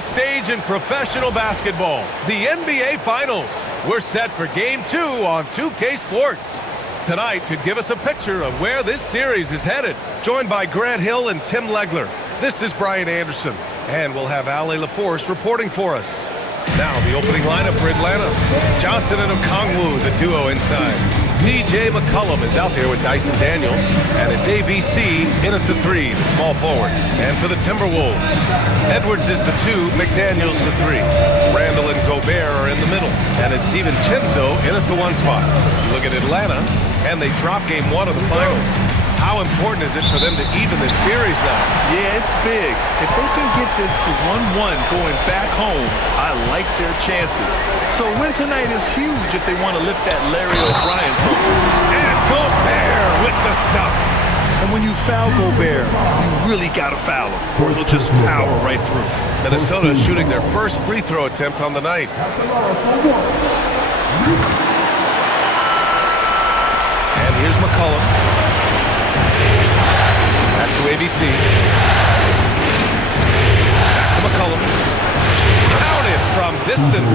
Stage in professional basketball, the NBA Finals. We're set for Game 2 on 2K Sports. Tonight could give us a picture of where this series is headed. Joined by Grant Hill and Tim Legler, this is Brian Anderson, and we'll have Ali LaForce reporting for us. Now the opening lineup for Atlanta. Johnson and Okongwu, the duo inside. C.J. McCollum is out there with Dyson Daniels, and it's ABC in at the 3, the small forward. And for the Timberwolves, Edwards is the 2, McDaniels the 3. Randall and Gobert are in the middle, and it's DiVincenzo in at the 1 spot. Look at Atlanta, and they drop Game 1 of the finals. How important is it for them to even this series now? Yeah, it's big. If they can get this to 1-1 going back home, I like their chances. So a win tonight is huge if they want to lift that Larry O'Brien trophy. And Gobert with the stuff. And when you foul Gobert, you really got to foul him, or he'll just power right through. Minnesota is shooting their first free throw attempt on the night. And here's McCollum. Back to ABC. Back to McCollum. Counted from distance.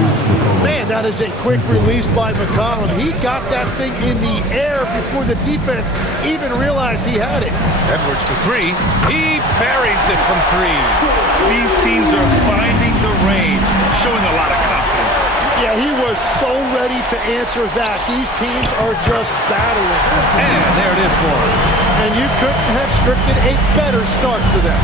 Man, that is a quick release by McCollum. He got that thing in the air before the defense even realized he had it. Edwards for 3. He buries it from 3. These teams are finding the range, showing a lot of confidence. Yeah, he was so ready to answer that. These teams are just battling. And there it is for him. And you couldn't have scripted a better start for them.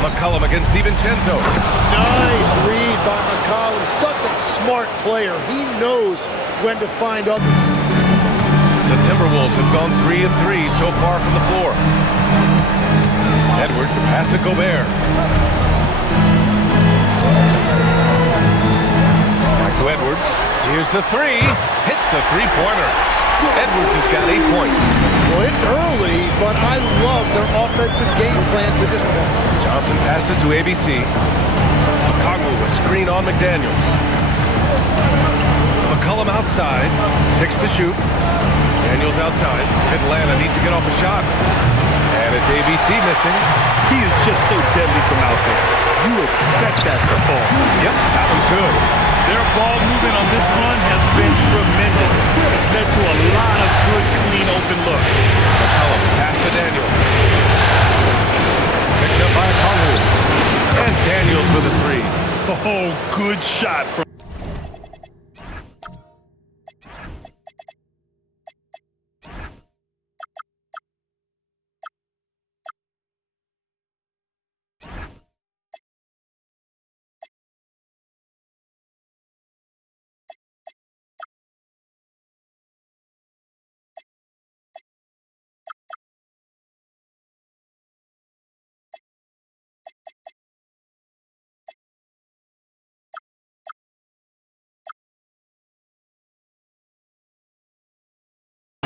McCollum against DiVincenzo. Nice read by McCollum. Such a smart player. He knows when to find others. The Timberwolves have gone 3 of 3 so far from the floor. Edwards, a pass to Gobert. Back to Edwards. Here's the 3. Hits a three-pointer. Edwards has got 8 points. Well, it's early, but I love their offensive game plan to this point. Johnson passes to ABC. Okongwu, a screen on McDaniels. McCollum outside. 6 to shoot. Daniels outside. Atlanta needs to get off a shot. And it's ABC missing. He is just so deadly from out there. You expect that to fall. Yep, that was good. Their ball movement on this run has been tremendous. It's led to a lot of good, clean, open looks. McCollum, pass to Daniels. Picked up by Okongwu. And Daniels with a 3. Oh, good shot from...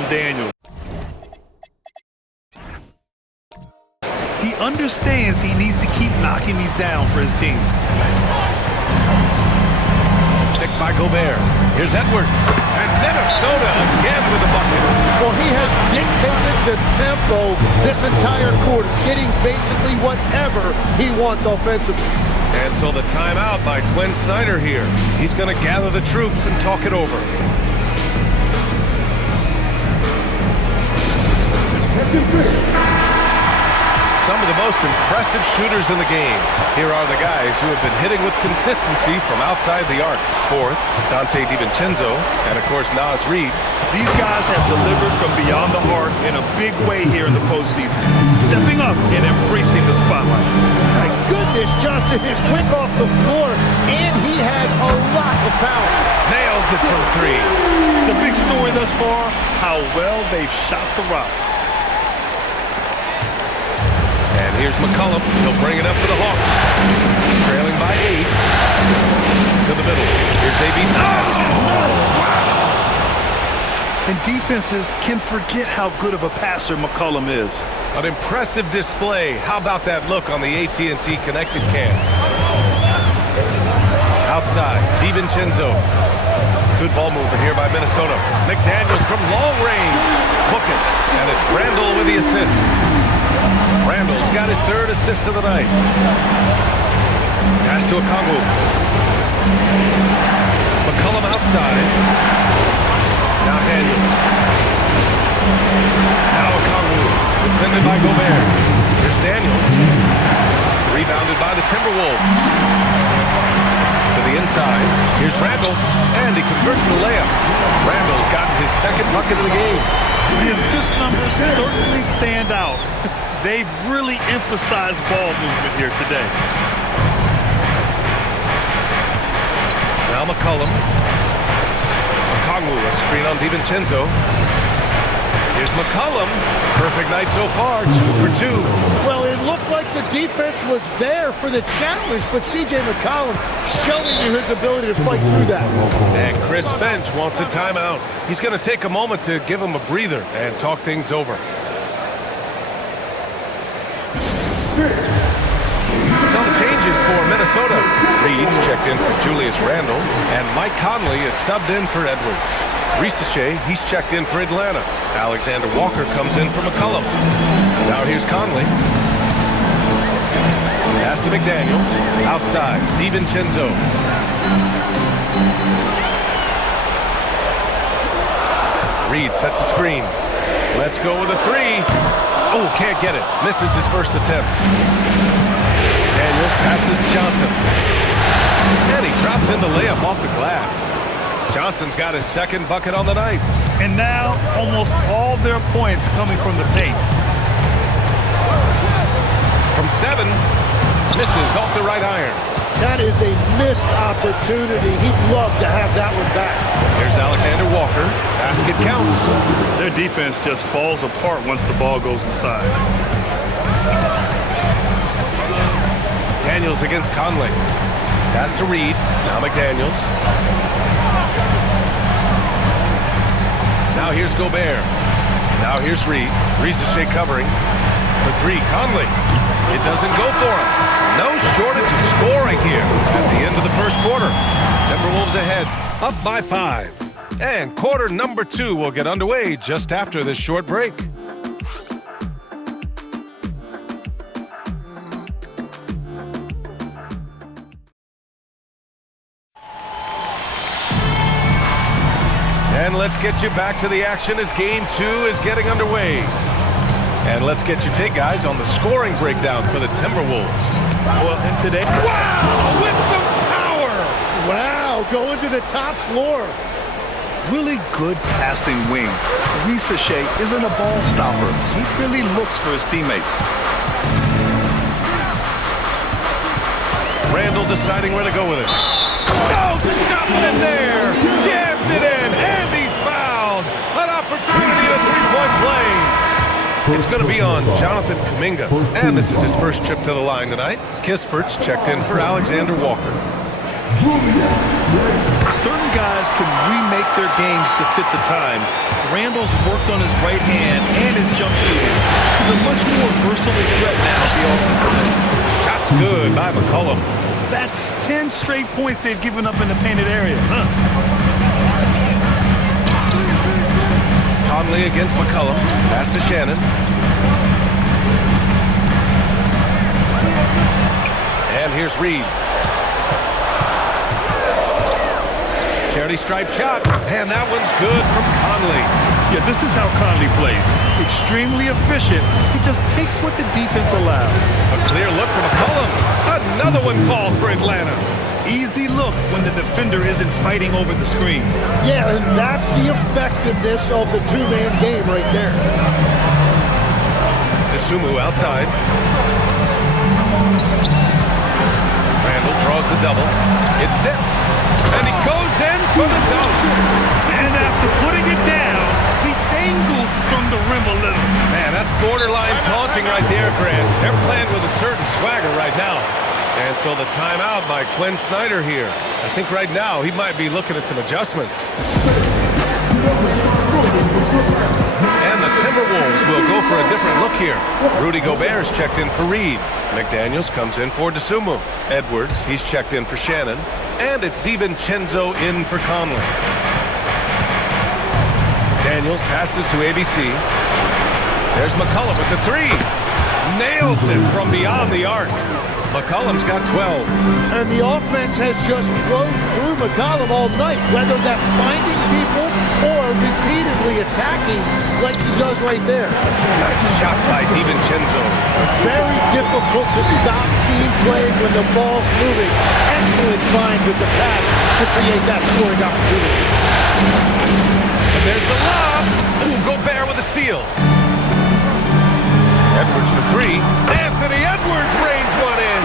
Daniel. He understands he needs to keep knocking these down for his team. Picked by Gobert. Here's Edwards. And Minnesota again with a bucket. Well, he has dictated the tempo this entire quarter, getting basically whatever he wants offensively. And so the timeout by Quinn Snyder here. He's going to gather the troops and talk it over. Some of the most impressive shooters in the game. Here are the guys who have been hitting with consistency from outside the arc. Fourth, Dante DiVincenzo, and of course Naz Reid. These guys have delivered from beyond the arc in a big way here in the postseason, stepping up and embracing the spotlight. My goodness, Johnson is quick off the floor, and he has a lot of power. Nails it from 3. The big story thus far, how well they've shot the rock. And here's McCollum. He'll bring it up for the Hawks. Trailing by 8. To the middle. Here's ABC. Oh, wow. And defenses can forget how good of a passer McCollum is. An impressive display. How about that look on the AT&T connected cam? Outside, DiVincenzo. Good ball movement here by Minnesota. McDaniels from long range. Book it. And it's Randall with the assist. Randall's got got his third assist of the night. Pass to Okongwu. McCollum outside. Now Daniels. Now Okongwu. Defended by Gobert. Here's Daniels. Rebounded by the Timberwolves. To the inside. Here's Randall. And he converts the layup. Randall's gotten his second bucket of the game. The assist numbers certainly stand out. They've really emphasized ball movement here today. Now McCollum. Okongwu, a screen on DiVincenzo. Here's McCollum. Perfect night so far, 2 for 2. Well, it looked like the defense was there for the challenge, but C.J. McCollum showing you his ability to fight through that. And Chris Finch wants a timeout. He's going to take a moment to give him a breather and talk things over. Some changes for Minnesota. Reed's checked in for Julius Randle, and Mike Conley is subbed in for Edwards. Risacher, he's checked in for Atlanta. Alexander Walker comes in for McCollum. Now here's Conley. Pass to McDaniels. Outside, DiVincenzo. Reed sets a screen. Let's go with a three. Oh, can't get it. Misses his first attempt. Daniels passes to Johnson. And he drops in the layup off the glass. Johnson's got his second bucket on the night. And now almost all their points coming from the paint. From 7, misses off the right iron. That is a missed opportunity. He'd love to have that one back. There's Alexander Walker. Basket counts. Their defense just falls apart once the ball goes inside. Daniels against Conley. Pass to Reed. Now McDaniels. Now here's Gobert. Now here's Reed. Risacher covering. For 3, Conley. It doesn't go for him. No shortage of scoring here at the end of the first quarter. Timberwolves ahead, up by 5. And quarter number 2 will get underway just after this short break. And let's get you back to the action as game 2 is getting underway. And let's get your take, guys, on the scoring breakdown for the Timberwolves. Well, and today... Wow, with some power! Wow, going to the top floor. Really good passing wing. Risacher isn't a ball stopper. He really looks for his teammates. Randall deciding where to go with it. Oh, stopping it there! Jams it in, and he's fouled! An opportunity, a three-point play! It's going to be on Jonathan Kuminga, and this is his first trip to the line tonight. Kispert's checked in for Alexander Walker. Certain guys can remake their games to fit the times. Randall's worked on his right hand and his jump shooting. He's a much more versatile threat now at the offensive end. Shot's good by McCollum. That's 10 straight points they've given up in the painted area. Conley against McCollum. Pass to Shannon. And here's Reed. Charity stripe shot. And that one's good from Conley. Yeah, this is how Conley plays. Extremely efficient. He just takes what the defense allows. A clear look from McCollum. Another one falls for Atlanta. Easy look when the defender isn't fighting over the screen. Yeah, and that's the effectiveness of the two-man game right there. Dosunmu outside. Randall draws the double. It's tipped. And he goes in for the dunk. And after putting it down, he dangles from the rim a little. Man, that's borderline taunting right there, Grant. They're playing with a certain swagger right now. And so the timeout by Quinn Snyder here. I think right now he might be looking at some adjustments. And the Timberwolves will go for a different look here. Rudy Gobert's checked in for Reed. McDaniels comes in for Dosunmu. Edwards, he's checked in for Shannon. And it's DiVincenzo in for Conley. Daniels passes to ABC. There's McCollum with the 3. nails it from beyond the arc. McCollum's got 12. And the offense has just flowed through McCollum all night, whether that's finding people or repeatedly attacking like he does right there. Nice shot by DiVincenzo. Very difficult to stop team play when the ball's moving. Excellent find with the pass to create that scoring opportunity. And there's the lob. Ooh, Gobert with a steal. Edwards for three. Anthony Edwards rains one in.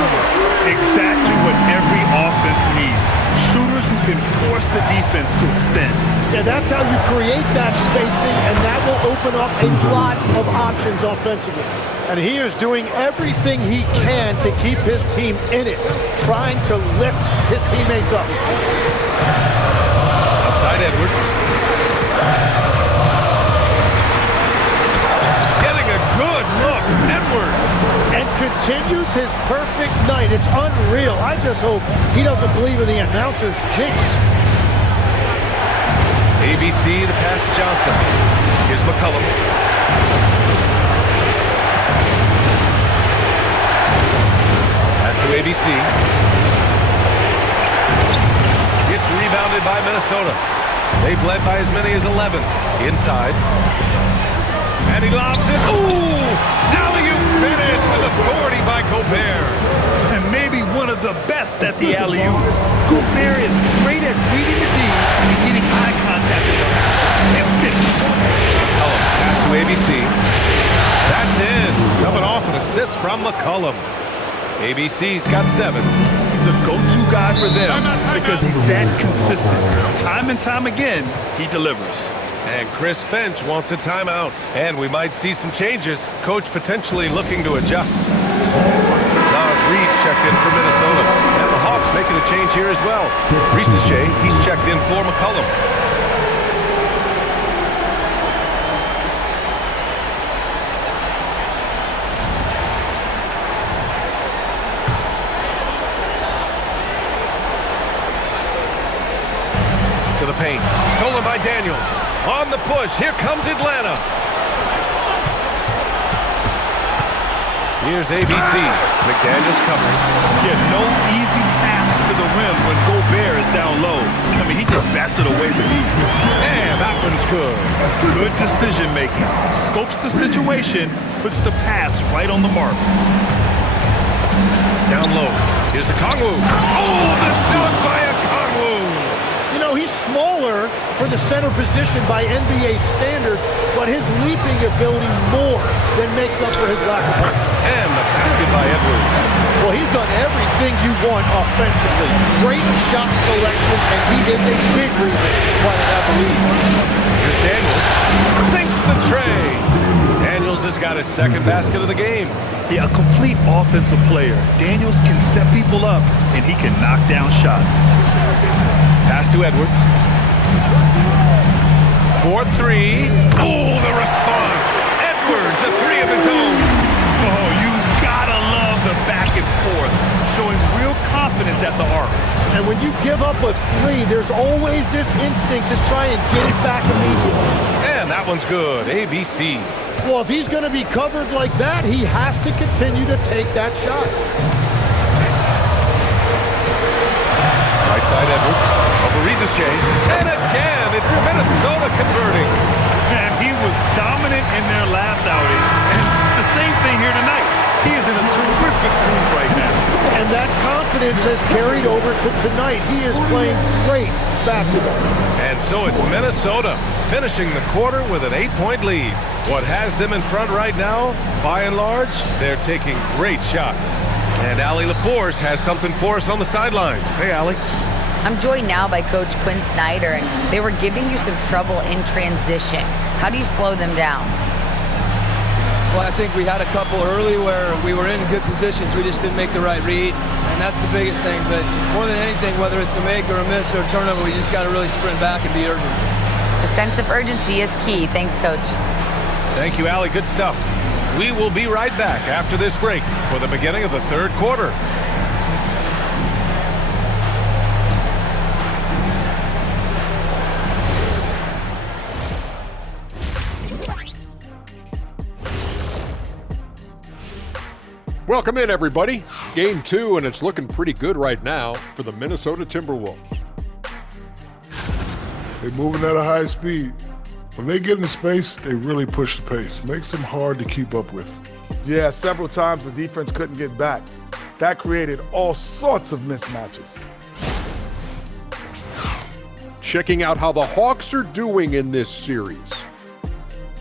Exactly what every offense needs. Shooters who can force the defense to extend. Yeah, that's how you create that spacing, and that will open up a lot of options offensively. And he is doing everything he can to keep his team in it, trying to lift his teammates up. Outside Edwards. Getting a good look. Edwards. And continues his perfect night. It's unreal. I just hope he doesn't believe in the announcer's jinx. ABC, the pass to Johnson. Here's McCollum. Pass to ABC. Gets rebounded by Minnesota. They've led by as many as 11. Inside. And he lobs it. Ooh! Alley-oop finish with authority by Gobert. And maybe one of the best at the alley-oop. Gobert is great at reading the D and getting eye contact with the passer and finish. McCollum, pass to ABC. That's in. Coming off an assist from McCollum. ABC's got 7. He's a go-to guy for them because he's that consistent. Time and time again, he delivers. And Chris Finch wants a timeout. And we might see some changes. Coach potentially looking to adjust. Nas Reed's checked in for Minnesota. And the Hawks making a change here as well. Risacher, he's checked in for McCollum. To the paint. Stolen by Daniels. On the push. Here comes Atlanta. Here's ABC. McDaniels covering. Yeah, no easy pass to the rim when Gobert is down low. I mean, he just bats it away with ease. And that one's good. Good decision making. Scopes the situation, puts the pass right on the mark. Down low. Here's Okongwu. Oh, the dunk by Okongwu. You know, he's smaller for the center position by NBA standards, but his leaping ability more than makes up for his lack of height. And the basket by Edwards. Well, he's done everything you want offensively. Great shot selection, and he is a big reason why they have the lead. Here's Daniels. Sinks the tray. Daniels has got his second basket of the game. Yeah, a complete offensive player. Daniels can set people up, and he can knock down shots. Pass to Edwards. 4-3. Oh, the response. Edwards, a three of his own. Oh, you gotta love the back and forth, showing real confidence at the arc. And when you give up a three, there's always this instinct to try and get it back immediately. And that one's good. ABC. Well, if he's going to be covered like that, he has to continue to take that shot. Right side Edwards. Over Risacher. And again, it's Minnesota converting. And he was dominant in their last outing. And the same thing here tonight. He is in a terrific mood right now. And that confidence has carried over to tonight. He is playing great basketball. And so it's Minnesota finishing the quarter with an 8-point lead. What has them in front right now, by and large, they're taking great shots. And Allie LaForce has something for us on the sidelines. Hey, Allie. I'm joined now by Coach Quinn Snyder, and they were giving you some trouble in transition. How do you slow them down? Well, I think we had a couple early where we were in good positions. We just didn't make the right read, and that's the biggest thing. But more than anything, whether it's a make or a miss or a turnover, we just got to really sprint back and be urgent. A sense of urgency is key. Thanks, Coach. Thank you, Allie. Good stuff. We will be right back after this break for the beginning of the third quarter. Welcome in, everybody. Game 2, and it's looking pretty good right now for the Minnesota Timberwolves. They're moving at a high speed. When they get in space, they really push the pace. Makes them hard to keep up with. Yeah, several times the defense couldn't get back. That created all sorts of mismatches. Checking out how the Hawks are doing in this series.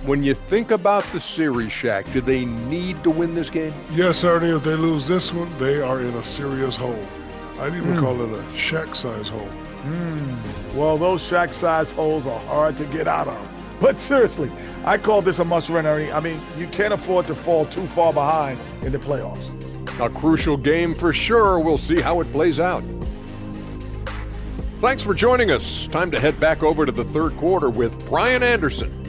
When you think about the series, Shaq, do they need to win this game? Yes, Ernie, if they lose this one, they are in a serious hole. I'd even call it a Shaq-size hole. Well, those Shaq-size holes are hard to get out of. But seriously, I call this a must-win, Ernie. I mean, you can't afford to fall too far behind in the playoffs. A crucial game for sure. We'll see how it plays out. Thanks for joining us. Time to head back over to the third quarter with Brian Anderson.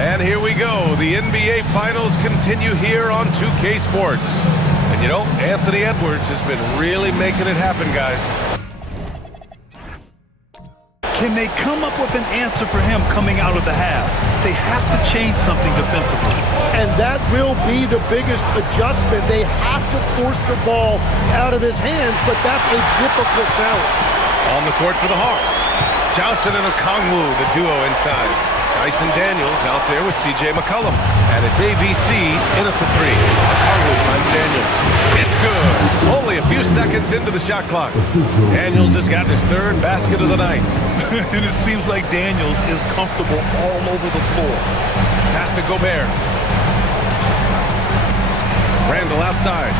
And here we go. The NBA Finals continue here on 2K Sports. And you know, Anthony Edwards has been really making it happen, guys. Can they come up with an answer for him coming out of the half? They have to change something defensively. And that will be the biggest adjustment. They have to force the ball out of his hands, but that's a difficult challenge. On the court for the Hawks. Johnson and Okongwu, the duo inside. Dyson Daniels out there with C.J. McCollum. And it's ABC in at the three. Okongwu finds Daniels. It's good. Only a few seconds into the shot clock. Daniels has gotten his third basket of the night. And it seems like Daniels is comfortable all over the floor. Pass to Gobert. Randall outside.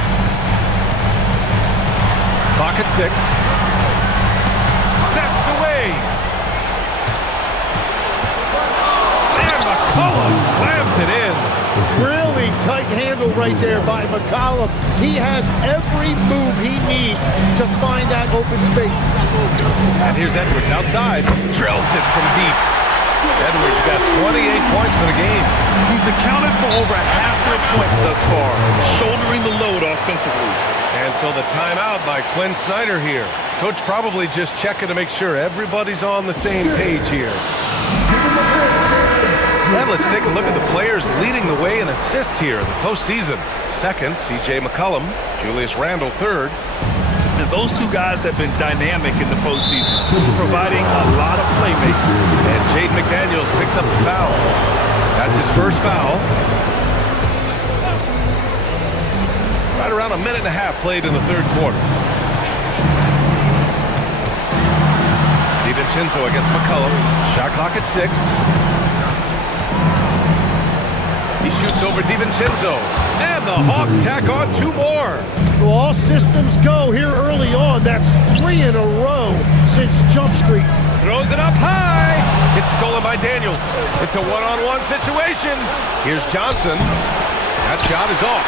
Clock at 6. Snatched away. And McCollum slams it in. Really tight handle right there by McCollum. He has every move he needs to find that open space. And here's Edwards outside. Drills it from deep. Edwards got 28 points for the game. He's accounted for over half their points thus far, shouldering the load offensively. And so the timeout by Quinn Snyder here. Coach probably just checking to make sure everybody's on the same page here. And let's take a look at the players leading the way in assists here in the postseason. Second, C.J. McCollum. Julius Randle third. And those two guys have been dynamic in the postseason, providing a lot of playmaking. And Jaden McDaniels picks up the foul. That's his first foul. Right around a minute and a half played in the third quarter. DiVincenzo against McCollum. Shot clock at 6. He shoots over DiVincenzo. And the Hawks tack on 2 more. Well, all systems go here early on. That's 3 in a row since Jump Street. Throws it up high. It's stolen by Daniels. It's a one-on-one situation. Here's Johnson. That shot is off.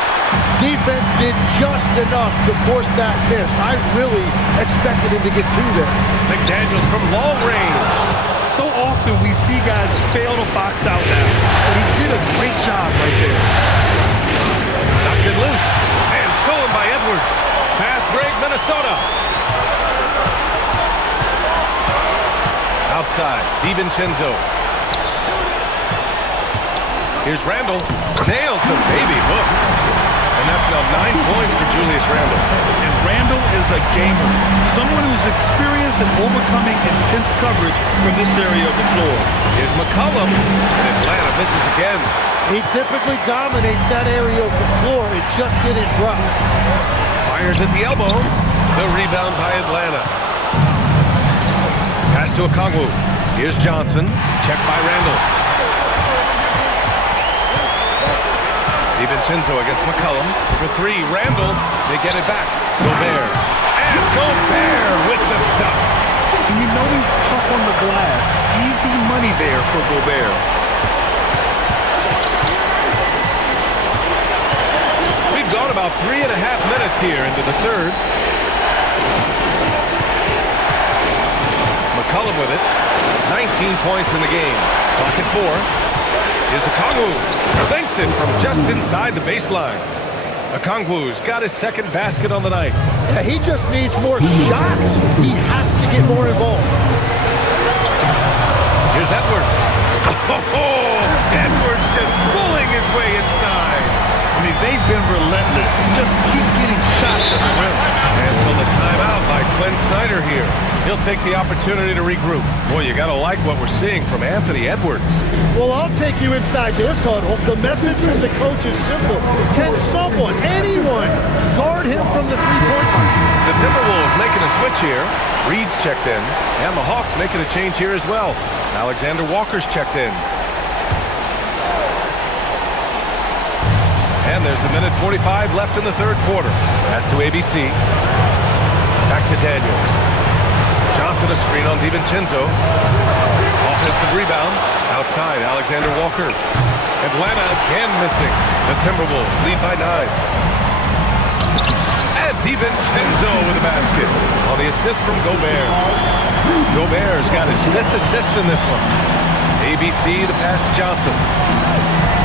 Defense did just enough to force that miss. I really expected him to get 2 there. McDaniels from long range. So often we see guys fail to box out now, but he did a great job right there. Knocks it loose. And stolen by Edwards. Fast break, Minnesota. Outside, DiVincenzo. Here's Randall. Nails the baby hook. And that's now 9 points for Julius Randle. And Randall is a gamer. Someone who's experienced in overcoming intense coverage from this area of the floor. Here's McCollum. And Atlanta misses again. He typically dominates that area of the floor. It just didn't drop. Fires at the elbow. The rebound by Atlanta. Pass to Okongwu. Here's Johnson. Checked by Randall. DiVincenzo against McCollum. For three, Randall. They get it back. Gobert. And Gobert with the stuff. And you know he's tough on the glass. Easy money there for Gobert. We've gone about 3.5 minutes here into the third. McCollum with it. 19 points in the game. Clock at 4. Here's Okongwu. Sinks it from just inside the baseline. Okongwu's got his second basket on the night. Yeah, he just needs more shots. He has to get more involved. Here's Edwards. Oh, Edwards just pulling his way inside. I mean, they've been relentless. Just keep getting shots at the rim. And so the timeout by Quinn Snyder here. He'll take the opportunity to regroup. Boy, you got to like what we're seeing from Anthony Edwards. Well, I'll take you inside this huddle. The message from the coach is simple. Can someone, anyone, guard him from the three-point line? The Timberwolves making a switch here. Reed's checked in. And the Hawks making a change here as well. Alexander Walker's checked in. And there's 1:45 left in the third quarter. Pass to ABC. Back to Daniels. Johnson a screen on DiVincenzo. Offensive rebound. Outside, Alexander Walker. Atlanta again missing. The Timberwolves lead by 9. And DiVincenzo with a basket on the assist from Gobert. Gobert's got his 5th assist in this one. ABC, the pass to Johnson.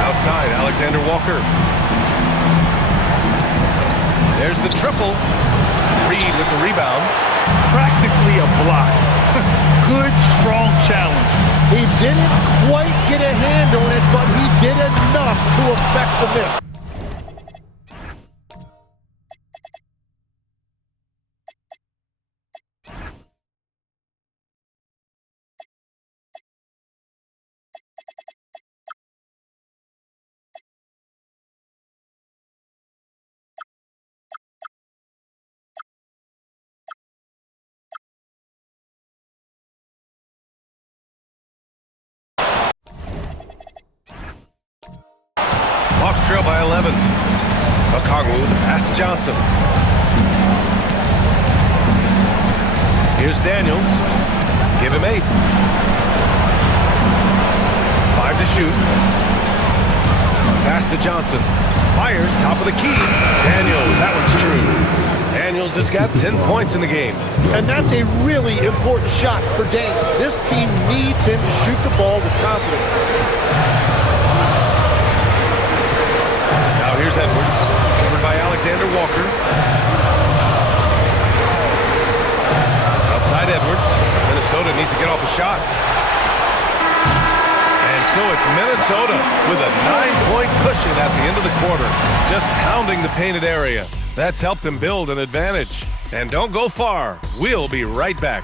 Outside, Alexander Walker. There's the triple. Reed with the rebound. Practically a block. Good, strong challenge. He didn't quite get a hand on it, but he did enough to affect the miss. Hawks trail by 11. Okongwu, the pass to Johnson. Here's Daniels. Give him 8. 5 to shoot. Pass to Johnson. Fires, top of the key. Daniels, that one's true. Daniels has got 10 points in the game. And that's a really important shot for Daniels. This team needs him to shoot the ball with confidence. Here's Edwards, covered by Alexander Walker. Outside Edwards. Minnesota needs to get off a shot. And so it's Minnesota with a 9-point cushion at the end of the quarter. Just pounding the painted area. That's helped them build an advantage. And don't go far. We'll be right back.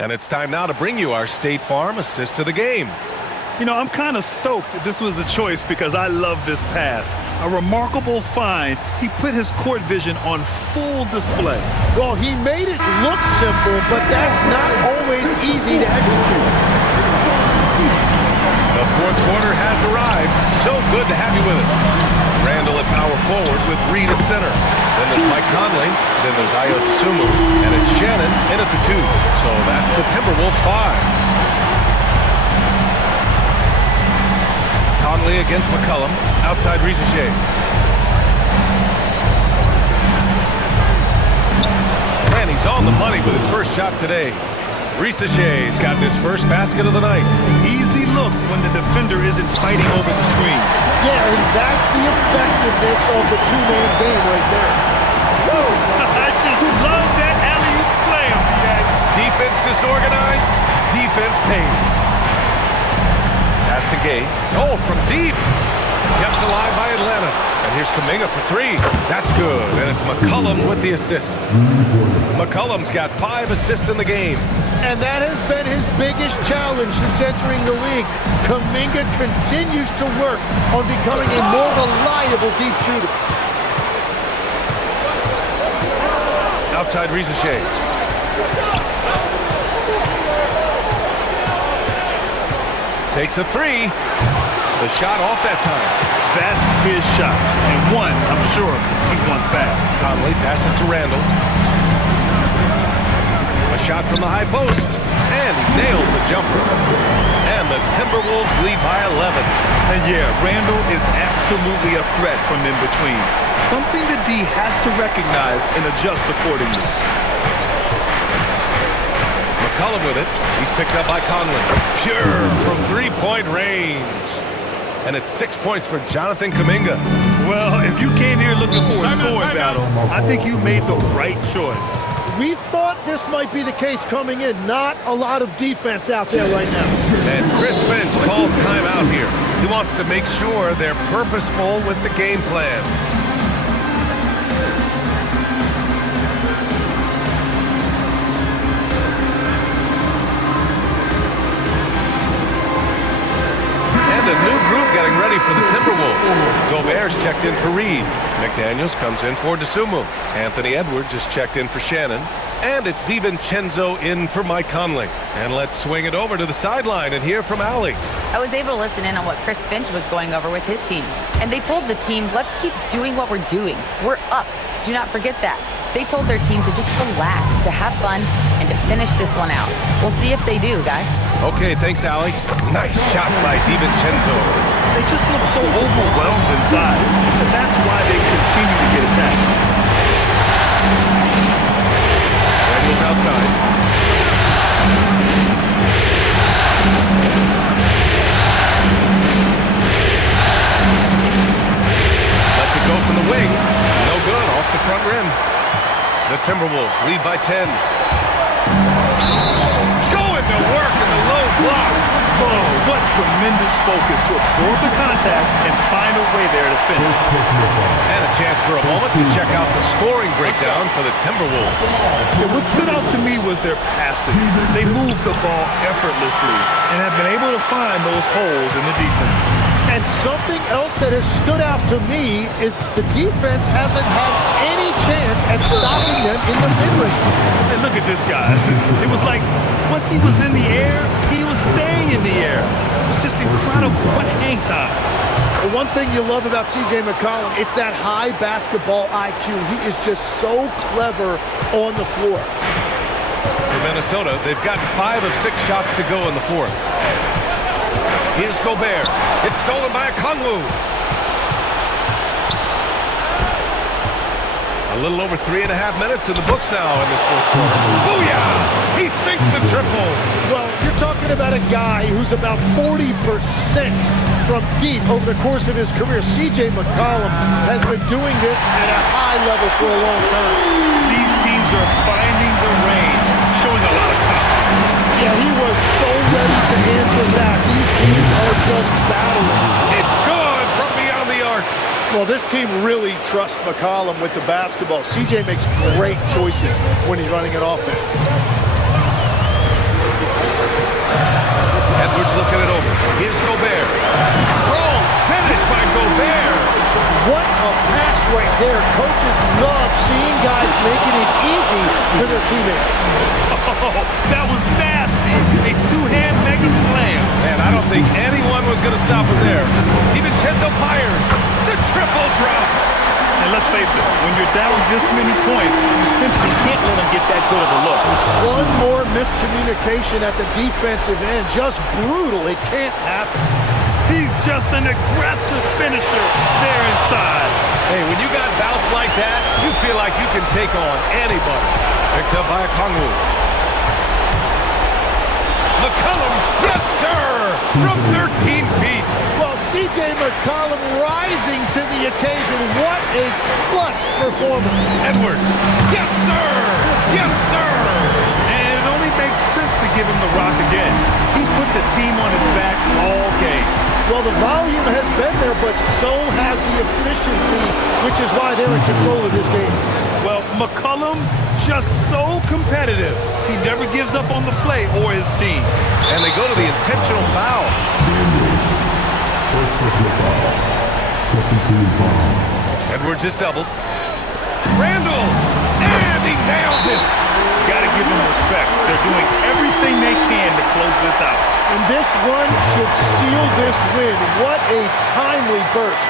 And it's time now to bring you our State Farm assist of the game. You know, I'm kind of stoked that this was a choice because I love this pass. A remarkable find. He put his court vision on full display. Well, he made it look simple, but that's not always easy to execute. The fourth quarter has arrived. So good to have you with us. Randall at power forward with Reed at center. Then there's Mike Conley. Then there's Ayo Dosunmu. And it's Shannon in at the 2. So that's the Timberwolves 5. Conley against McCollum. Outside Rizier. And he's on the money with his first shot today. Risache's gotten his first basket of the night. Easy look when the defender isn't fighting over the screen. Yeah, and that's the effectiveness of the two-man game right there. Woo! I just love that alley-oop slam, guys. Defense disorganized, defense pays. Pass to Gay. Oh, from deep. Kept alive by Atlanta. And here's Kuminga for three. That's good. And it's McCollum with the assist. McCollum's got 5 assists in the game. And that has been his biggest challenge since entering the league. Kuminga continues to work on becoming a more reliable deep shooter. Outside Risache. Takes a three. The shot off that time. That's his shot. And one, I'm sure, he wants back. Conley passes to Randall. A shot from the high post. And he nails the jumper. And the Timberwolves lead by 11. And yeah, Randall is absolutely a threat from in between. Something the D has to recognize and adjust accordingly. McCollum with it. He's picked up by Conley. Pure from three-point range. And it's 6 points for Jonathan Kuminga. Well, if you came here looking for a scoring battle, I think you made the right choice. We thought this might be the case coming in. Not a lot of defense out there right now. And Chris Finch calls timeout here. He wants to make sure they're purposeful with the game plan. A new group getting ready for the Timberwolves. Gobert's checked in for Reed. McDaniels comes in for DeSumo. Anthony Edwards is checked in for Shannon. And it's DiVincenzo in for Mike Conley. And let's swing it over to the sideline and hear from Allie. I was able to listen in on what Chris Finch was going over with his team. And they told the team, let's keep doing what we're doing. We're up. Do not forget that. They told their team to just relax, to have fun, and to finish this one out. We'll see if they do, guys. Okay, thanks, Allie. Nice shot by DiVincenzo. They just look so overwhelmed inside. And that's why they continue to get attacked. Randall's outside. Lets it go from the wing. No good, off the front rim. The Timberwolves lead by 10. Going to work in the low block. Oh, what tremendous focus to absorb the contact and find a way there to finish. And a chance for a moment to check out the scoring breakdown for the Timberwolves. Yeah, what stood out to me was their passing. They moved the ball effortlessly and have been able to find those holes in the defense. And something else that has stood out to me is the defense hasn't had any chance at stopping them in the mid-range. And look at this guy. It was like once he was in the air, he was staying in the air. It was just incredible. What hang time. The one thing you love about C.J. McCollum, it's that high basketball IQ. He is just so clever on the floor. For Minnesota, they've gotten 5 of 6 shots to go in the fourth. Here's Gobert. It's stolen by Okongwu. A little over 3.5 minutes in the books now in this fourth quarter. Booyah! He sinks the triple. Well, you're talking about a guy who's about 40% from deep over the course of his career. C.J. McCollum has been doing this at a high level for a long time. These teams are finding the range, showing a lot of confidence. Yeah, he was so ready to answer that. These teams are just battling. It's good from beyond the arc. Well, this team really trusts McCollum with the basketball. CJ makes great choices when he's running an offense. Edwards looking it over. Here's Gobert. Strong finish by Gobert. What a pass right there. Coaches love seeing guys making it easy for their teammates. Oh, that was nasty. A two-hand mega slam. Man, I don't think anyone was going to stop him there. DiVincenzo fires. The triple drops. And let's face it, when you're down this many points, you simply can't let them get that good of a look. One more miscommunication at the defensive end. Just brutal. It can't happen. He's just an aggressive finisher there inside. Hey, when you got bouts like that, you feel like you can take on anybody. Picked up by Okongwu. McCollum, yes, sir! From 13 feet. Well, C.J. McCollum rising to the occasion. What a clutch performance. Edwards, yes, sir! Yes, sir! And it only makes sense to give him the rock again. He put the team on his back all game. Well, the volume has been there, but so has the efficiency, which is why they're in control of this game. Well, McCollum, just so competitive. He never gives up on the play or his team. And they go to the intentional foul. First personal foul. Second team foul. Edwards is doubled. Randall, and he nails it. Got to give them respect. They're doing everything they can to close this out. And this run should seal this win. What a timely burst.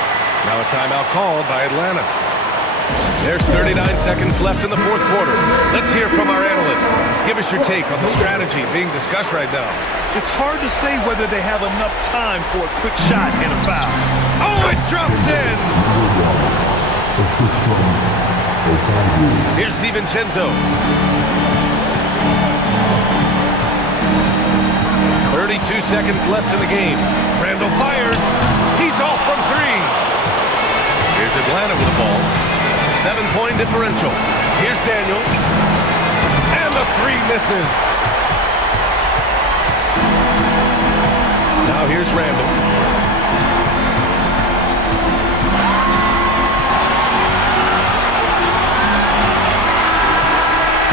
Now a timeout called by Atlanta. There's 39 seconds left in the fourth quarter. Let's hear from our analyst. Give us your take on the strategy being discussed right now. It's hard to say whether they have enough time for a quick shot and a foul. Oh, it drops in. Assist from Okayu. Here's DiVincenzo. 32 seconds left in the game. Randall fires. He's off from three. Here's Atlanta with the ball. 7-point differential. Here's Daniels. And the three misses. Now here's Randall.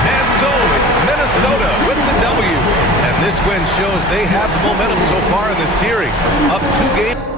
And so it's Minnesota with the W. And this win shows they have the momentum so far in this series. Up 2 games.